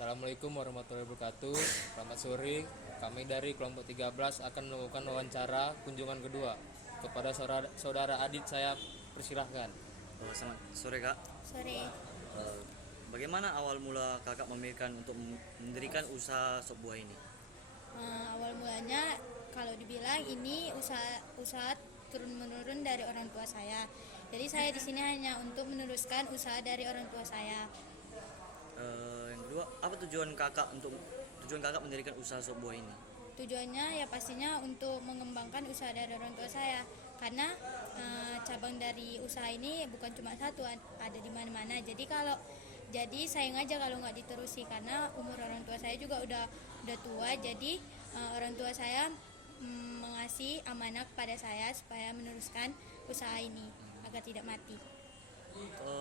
Assalamualaikum warahmatullahi wabarakatuh. Selamat sore. Kami dari kelompok 13 akan melakukan wawancara kunjungan kedua kepada saudara Adit. Saya persilahkan. Selamat sore Kak. Sore. Eh, Bagaimana awal mula Kakak memikirkan untuk mendirikan usaha sop buah ini? Awal mulanya kalau dibilang ini usaha turun menurun dari orang tua saya. Jadi saya di sini hanya untuk meneruskan usaha dari orang tua saya. Yang kedua, apa tujuan Kakak mendirikan usaha sop buah ini? Tujuannya ya pastinya untuk mengembangkan usaha dari orang tua saya. Karena cabang dari usaha ini bukan cuma satu, ada di mana-mana. Jadi sayang aja kalau nggak diterusi, karena umur orang tua saya juga udah tua. Jadi orang tua saya mengasih amanah kepada saya supaya meneruskan usaha ini agar tidak mati.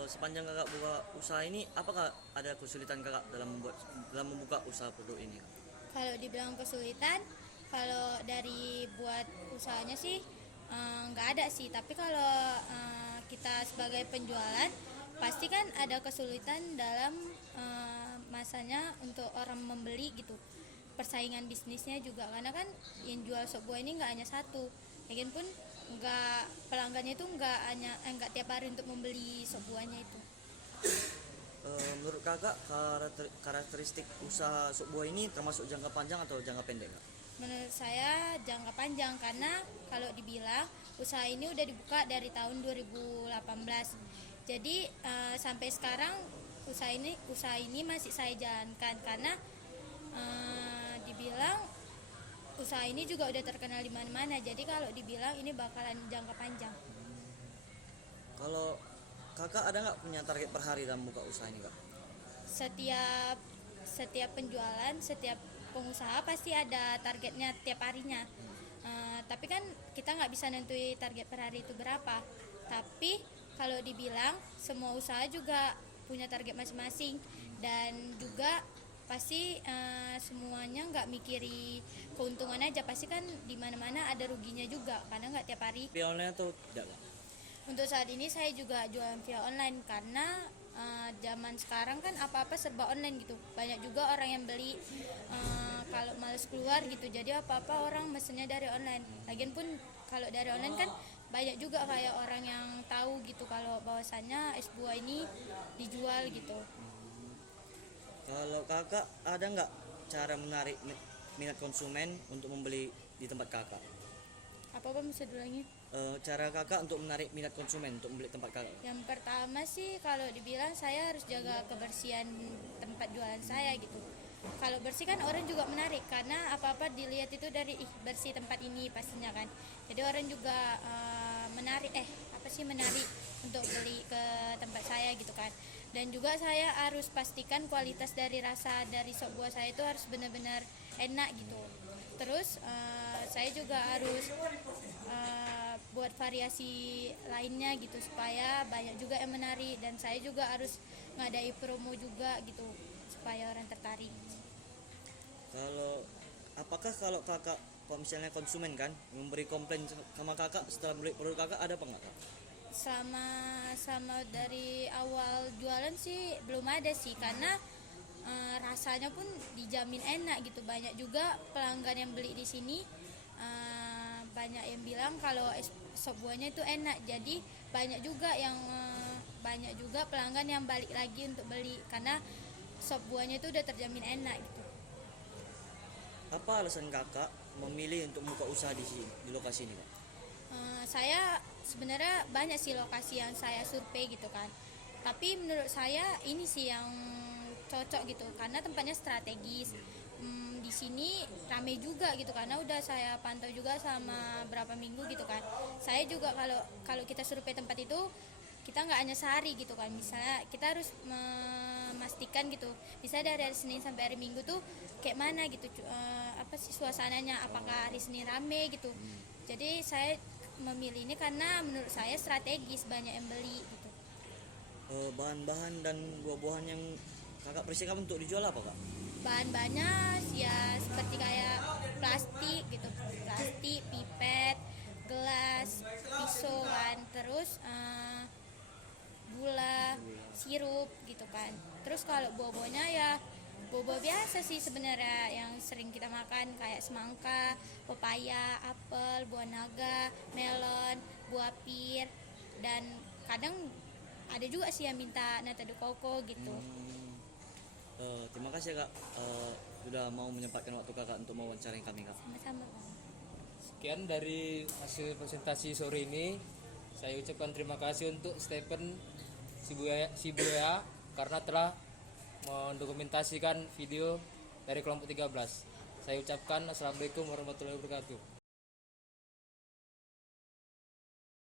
Sepanjang Kakak buka usaha ini, apakah ada kesulitan Kakak dalam membuka usaha produk ini? Kalau dibilang kesulitan, kalau dari buat usahanya sih nggak ada sih. Tapi kalau kita sebagai penjualan, pasti kan ada kesulitan dalam masanya untuk orang membeli gitu. Persaingan bisnisnya juga, karena kan yang jual sop buah ini nggak hanya satu. Lagian pun pelanggannya itu nggak tiap hari untuk membeli sop buahnya itu. Menurut Kakak, karakteristik usaha sop buah ini termasuk jangka panjang atau jangka pendek, Kak? Menurut saya jangka panjang, karena kalau dibilang usaha ini udah dibuka dari tahun 2018. Jadi sampai sekarang usaha ini masih saya jalankan, karena dibilang usaha ini juga udah terkenal di mana-mana. Jadi kalau dibilang ini bakalan jangka panjang. Kalau Kakak ada nggak punya target per hari dalam buka usaha ini, Kak? Setiap penjualan, setiap pengusaha pasti ada targetnya tiap harinya. Tapi kan kita nggak bisa nentuin target per hari itu berapa. Tapi kalau dibilang semua usaha juga punya target masing-masing, dan juga pasti semuanya nggak mikiri keuntungan aja, pasti kan di mana-mana ada ruginya juga, karena nggak tiap hari. Via online atau tidak, Kak? Untuk saat ini saya juga jualan via online, karena zaman sekarang kan apa-apa serba online gitu. Banyak juga orang yang beli kalau males keluar gitu, jadi apa-apa orang mesennya dari online. Lagian pun kalau dari online kan banyak juga kayak orang yang tahu gitu kalau bahwasannya es buah ini dijual gitu. Kalau Kakak ada nggak cara menarik minat konsumen untuk membeli di tempat Kakak? Apa bisa diulangi? Cara Kakak untuk menarik minat konsumen untuk membeli tempat Kakak? Yang pertama sih kalau dibilang saya harus jaga kebersihan tempat jualan saya gitu. Kalau bersih kan orang juga menarik, karena apa-apa dilihat itu dari bersih tempat ini pastinya kan. Jadi orang juga menarik untuk beli ke tempat saya gitu kan. Dan juga saya harus pastikan kualitas dari rasa dari sop buah saya itu harus benar-benar enak gitu. Terus saya juga harus buat variasi lainnya gitu supaya banyak juga yang menarik, dan saya juga harus ngadai promo juga gitu supaya orang tertarik. Kalau Kakak, kalau misalnya konsumen kan memberi komplain sama Kakak setelah beli produk Kakak, ada apa nggak, Kak? Sama dari awal jualan sih belum ada sih, karena rasanya pun dijamin enak gitu. Banyak juga pelanggan yang beli di sini, banyak yang bilang kalau sop buahnya itu enak. Jadi banyak juga pelanggan yang balik lagi untuk beli, karena sop buahnya itu udah terjamin enak gitu. Apa alasan Kakak memilih untuk membuka usaha di lokasi ini, Kak? Saya sebenarnya banyak sih lokasi yang saya survei gitu kan, tapi menurut saya ini sih yang cocok gitu, karena tempatnya strategis. Di sini ramai juga gitu, karena udah saya pantau juga sama berapa minggu gitu kan. Saya juga kalau kita survei tempat itu, kita nggak hanya sehari gitu kan, misalnya kita harus memastikan gitu, misalnya dari hari Senin sampai hari Minggu tuh kayak mana gitu, apa sih suasananya, apakah hari Senin rame gitu. Jadi saya memilih ini karena menurut saya strategis, banyak yang beli gitu. Bahan-bahan dan buah-buahan yang Kakak persiapkan untuk dijual apa, Kak? Bahan-bahannya ya seperti kayak plastik, pipet, gelas, pisau kan, terus gula, sirup gitu kan. Terus kalau buah-buahnya ya buah-buah biasa sih sebenarnya yang sering kita makan kayak semangka, pepaya, apel, buah naga, melon, buah pir, dan kadang ada juga sih yang minta nata de coco gitu. Terima kasih ya, Kak, sudah mau menyempatkan waktu Kakak untuk mewawancarai kami, Kak. Sama-sama, Bang. Sekian dari hasil presentasi sore ini. Saya ucapkan terima kasih untuk Stephen Sibuya karena telah mendokumentasikan video dari kelompok 13. Saya ucapkan assalamualaikum warahmatullahi wabarakatuh.